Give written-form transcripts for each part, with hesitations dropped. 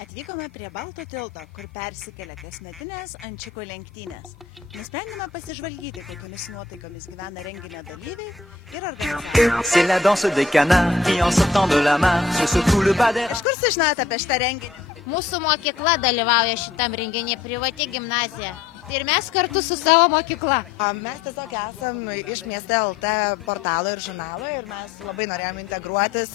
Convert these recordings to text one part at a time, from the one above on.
Atvykome prie Balto tilto, kur persikelia kasmetinės ančiukų lenktynės. Nusprendėme pasižvalgyti, kokiomis nuotaikomis gyvena renginio dalyviai ir organizatoriai. C'est la danse des canards qui en sortant de la mare se secoue le bas Iš kur sužinojote apie šitą renginį? Mūsų mokykla dalyvauja šitam renginį, privati gimnazija. Ir mes kartu su savo mokykla. Mes tiesiog esam iš Mieste LT portalo ir žurnalo ir mes labai norėjom integruotis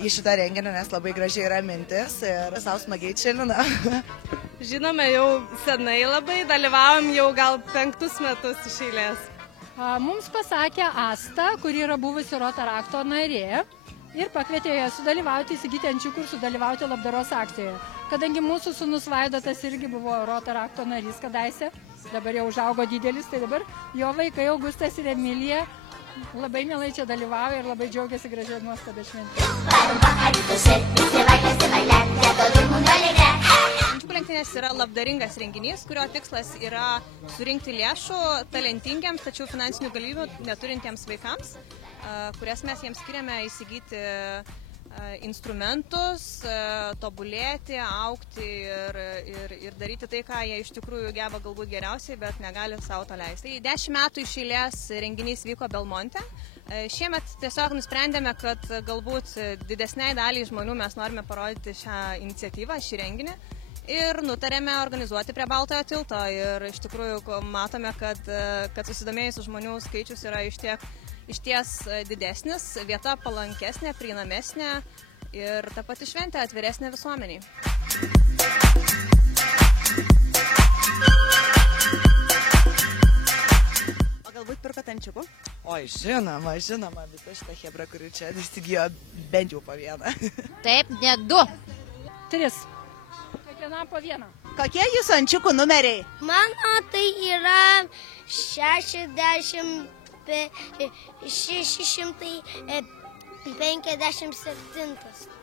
į šitą renginį, nes labai gražiai yra mintis ir savo smagiai čilina. Žinome, jau senai labai dalyvavom jau gal 5 metus iš eilės. Mums pasakė Asta, kuri yra buvusi Rotarakto narė ir pakvietė ją sudalyvauti, įsigyti ančiukų ir sudalyvauti labdaros akcijoje. Kadangi mūsų sūnus Vaidotas irgi buvo Rotarakto narys kadaise, dabar jau užaugo didelis, tai dabar jo vaikai Augustas ir Emilija labai mielai čia dalyvauja ir labai džiaugiasi gražią nuostabią šventę. Ančiukų lenktynės yra labdaringas renginys, kurio tikslas yra surinkti lėšų talentingiams, tačiau finansinių galimybių neturintiems vaikams, kurias mes jiems skiriame įsigyti instrumentus, tobulėti, augti ir daryti tai, ką jie iš tikrųjų geba galbūt geriausiai, bet negali savo to leisti. 10 metų iš eilės renginys vyko Belmonte. Šiemet tiesiog nusprendėme, kad galbūt didesniai daliai žmonių mes norime parodyti šią iniciatyvą, šį renginį. Ir nutarėme organizuoti prie Baltojo tilto. Ir iš tikrųjų matome, kad susidomėjusių žmonių skaičius yra išties didesnis, vieta palankesnė, prieinamesnė ir ta pati šventė atviresnė visuomeniai. O galbūt pirkot ančiukų? Oi, žinoma, visa šita hebra, kuri čia įsigijo bent jau po vieną. Taip, net 2. 3. Kiekvienam po vieną. Kokie jūsų ančiukų numeriai? Mano tai yra 657.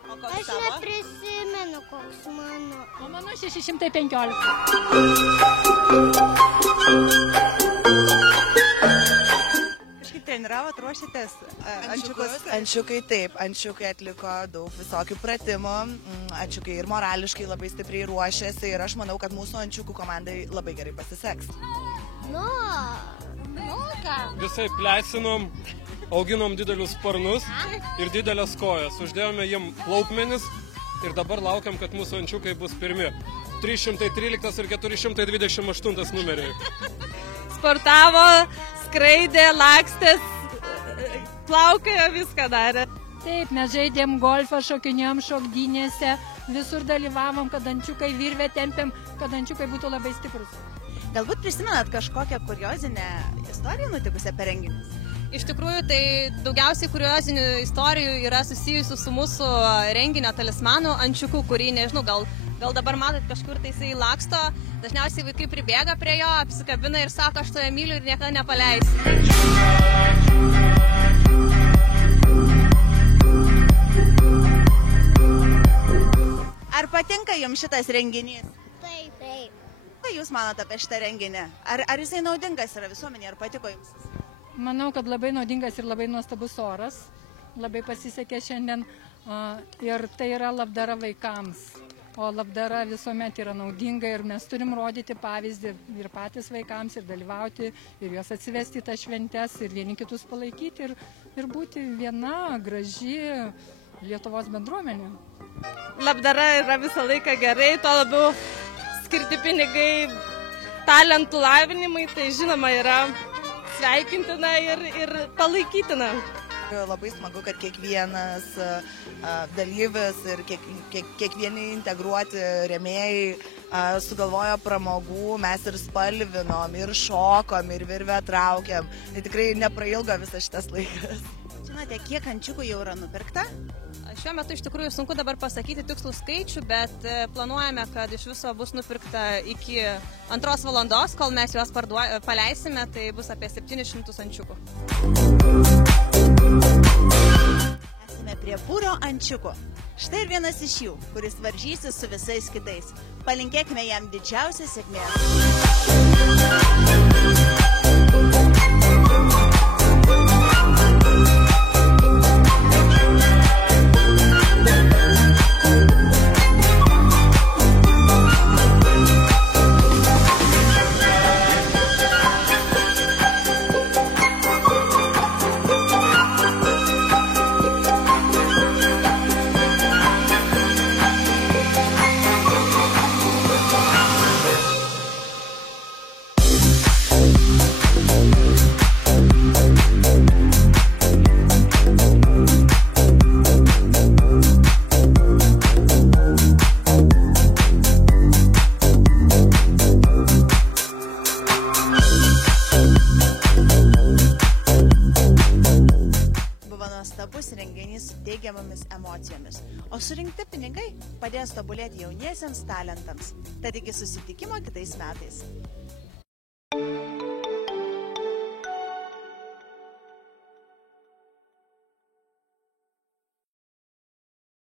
Aš neprisimenu, koks mano. O mano 615. Kažkaip treniravot, ruošitės ančiukus? Ančiukai taip, ančiukai atliko daug visokių pratimų, ančiukai ir morališkai labai stipriai ruošėsi ir aš manau, kad mūsų ančiukų komandai labai gerai pasiseks. Visai pleisinom, auginom didelius sparnus ir didelės kojas. Uždėjome jiem plaukmenis ir dabar laukiam, kad mūsų ančiukai bus pirmi. 313 ir 428 numeriai. Sportavo, skraidė, lakstės, plaukiojo, viską darė. Taip, mes žaidėm golfą, šokinėjom šokdynėse, visur dalyvavom, kad ančiukai virvę tempėm, kad ančiukai būtų labai stiprus. Galbūt prisimenat kažkokią kuriozinę istoriją nutikusią per renginius? Iš tikrųjų, tai daugiausiai kuriozinių istorijų yra susijusių su mūsų renginio talismanu ančiuku, kurį, nežinau, gal dabar matot kažkur tai jisai laksto, dažniausiai vaikai pribėga prie jo, apsikabina ir sako, aš tave myliu ir niekada nepaleisiu. Ar patinka jums šitas renginys? Taip. Ką jūs manote apie šitą renginį? Ar jisai naudingas yra visuomenė, ar patiko jums? Manau, kad labai naudingas ir labai nuostabus oras. Labai pasisekė šiandien ir tai yra labdara vaikams. O labdara visuomet yra naudinga ir mes turim rodyti pavyzdį ir patys vaikams ir dalyvauti ir juos atsivesti į tas šventes ir vieni kitus palaikyti ir būti viena graži Lietuvos bendruomenė. Labdara yra visą laiką gerai, tuo labiau skirti pinigai talentų lavinimui, tai žinoma yra sveikintina ir palaikytina. Labai smagu, kad kiekvienas dalyvis ir kiekvieni integruoti rėmėjai sugalvojo pramogų, mes ir spalvinom, ir šokom, ir virvę traukiam. Tai tikrai neprailgo visas šitas laikas. Žinote, kiek ančiukų jau yra nupirkta? Šiuo metu iš tikrųjų sunku dabar pasakyti tikslų skaičių, bet planuojame, kad iš viso bus nupirkta iki 2 valandos, kol mes juos paleisime, tai bus apie 700 ančiukų. Esame prie būrio ančiukų. Štai ir vienas iš jų, kuris varžysis su visais kitais. Palinkėkime jam didžiausios sėkmės. teigiamomis emocijomis, o surinkti pinigai padės tobulėti jauniesiems talentams. Tad iki susitikimo kitais metais.